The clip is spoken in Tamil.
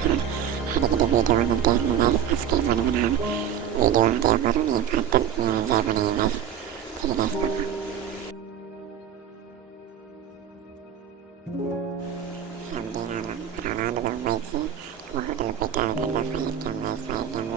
சேனல் அடிக்கடி வீடியோ வந்துகிட்டே இருந்தேன். சப்ஸ்கிரைப் பண்ணுங்க. நான் வீடியோ வந்துட்டே வரும், நீங்கள் பார்த்து நீங்கள் என்ஜாய் பண்ணுங்க guys. சரி guys, பார்க்கலாம். அப்படியே நான் 4 தடவை போயிடுச்சு. நம்ம ஹோட்டலுக்கு போயிட்டு அதுக்கடுத்து ஃபயர் கேம்